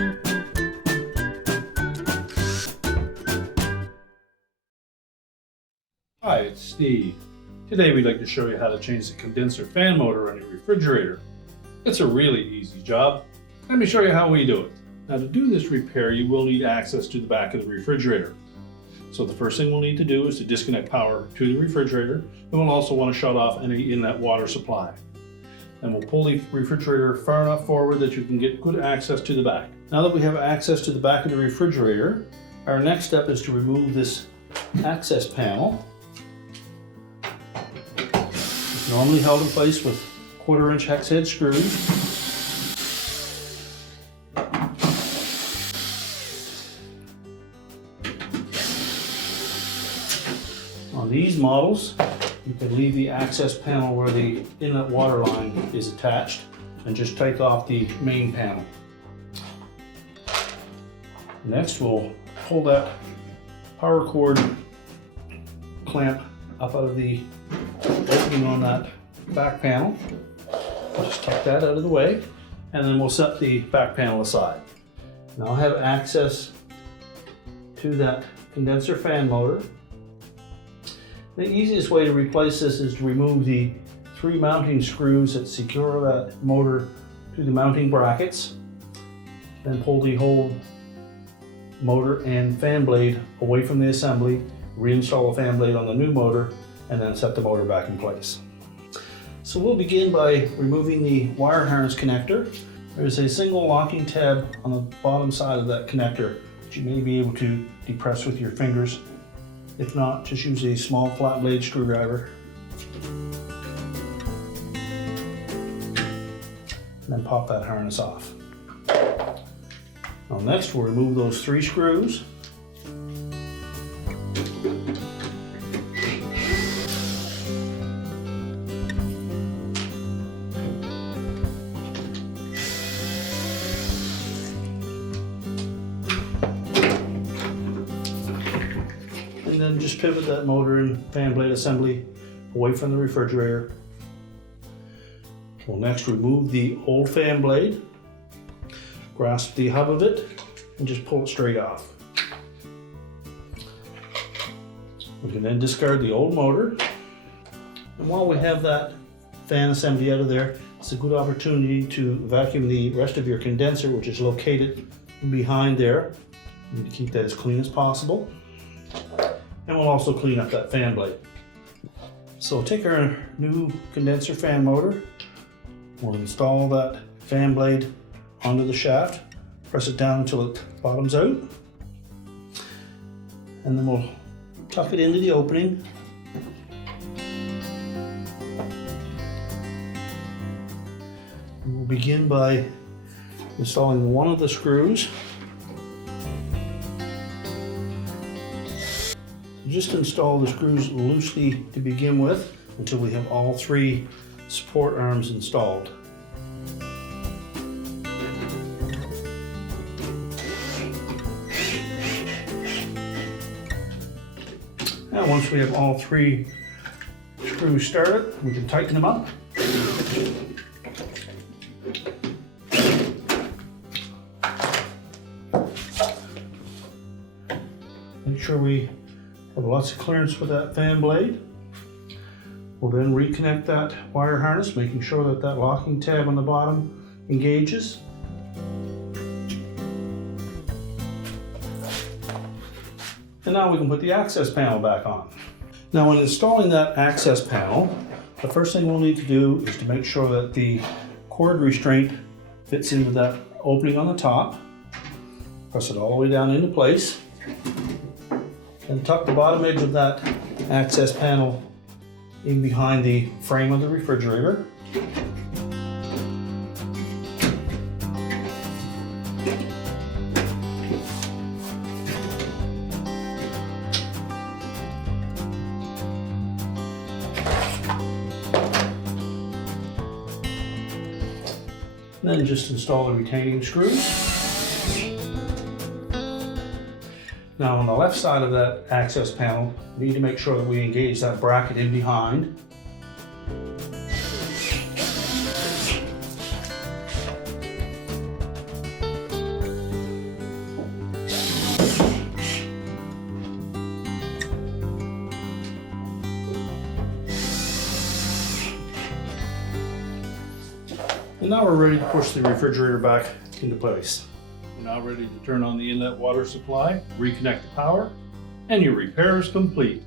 Hi, it's Steve. Today we'd like to show you how to change the condenser fan motor on your refrigerator. It's a really easy job. Let me show you how we do it. Now, to do this repair, you will need access to the back of the refrigerator. So the first thing we'll need to do is to disconnect power to the refrigerator, and we'll also want to shut off any inlet water supply. And we'll pull the refrigerator far enough forward that you can get good access to the back. Now that we have access to the back of the refrigerator, our next step is to remove this access panel. It's normally held in place with 1/4-inch hex head screws. On these models, you can leave the access panel where the inlet water line is attached and just take off the main panel. Next, we'll pull that power cord clamp up out of the opening on that back panel. We'll just tuck that out of the way, and then we'll set the back panel aside. Now I have access to that condenser fan motor. The easiest way to replace this is to remove the 3 mounting screws that secure that motor to the mounting brackets. Then pull the whole motor and fan blade away from the assembly, reinstall the fan blade on the new motor, and then set the motor back in place. So we'll begin by removing the wire harness connector. There's a single locking tab on the bottom side of that connector that you may be able to depress with your fingers. If not, just use a small flat blade screwdriver. And then pop that harness off. Now next we'll remove those 3 screws. And then just pivot that motor and fan blade assembly away from the refrigerator. We'll next remove the old fan blade, grasp the hub of it, and just pull it straight off. We can then discard the old motor. And while we have that fan assembly out of there, it's a good opportunity to vacuum the rest of your condenser, which is located behind there. You need to keep that as clean as possible. And we'll also clean up that fan blade. So take our new condenser fan motor. We'll install that fan blade onto the shaft, press it down until it bottoms out, and then we'll tuck it into the opening. And we'll begin by installing one of the screws. Just install the screws loosely to begin with until we have all 3 support arms installed. Now once we have all 3 screws started, we can tighten them up. Make sure we have lots of clearance with that fan blade. We'll then reconnect that wire harness, making sure that that locking tab on the bottom engages. And now we can put the access panel back on. Now when installing that access panel, the first thing we'll need to do is to make sure that the cord restraint fits into that opening on the top. Press it all the way down into place. And tuck the bottom edge of that access panel in behind the frame of the refrigerator. Then just install the retaining screws. Now on the left side of that access panel, we need to make sure that we engage that bracket in behind. And now we're ready to push the refrigerator back into place. We're now ready to turn on the inlet water supply, reconnect the power, and your repair is complete.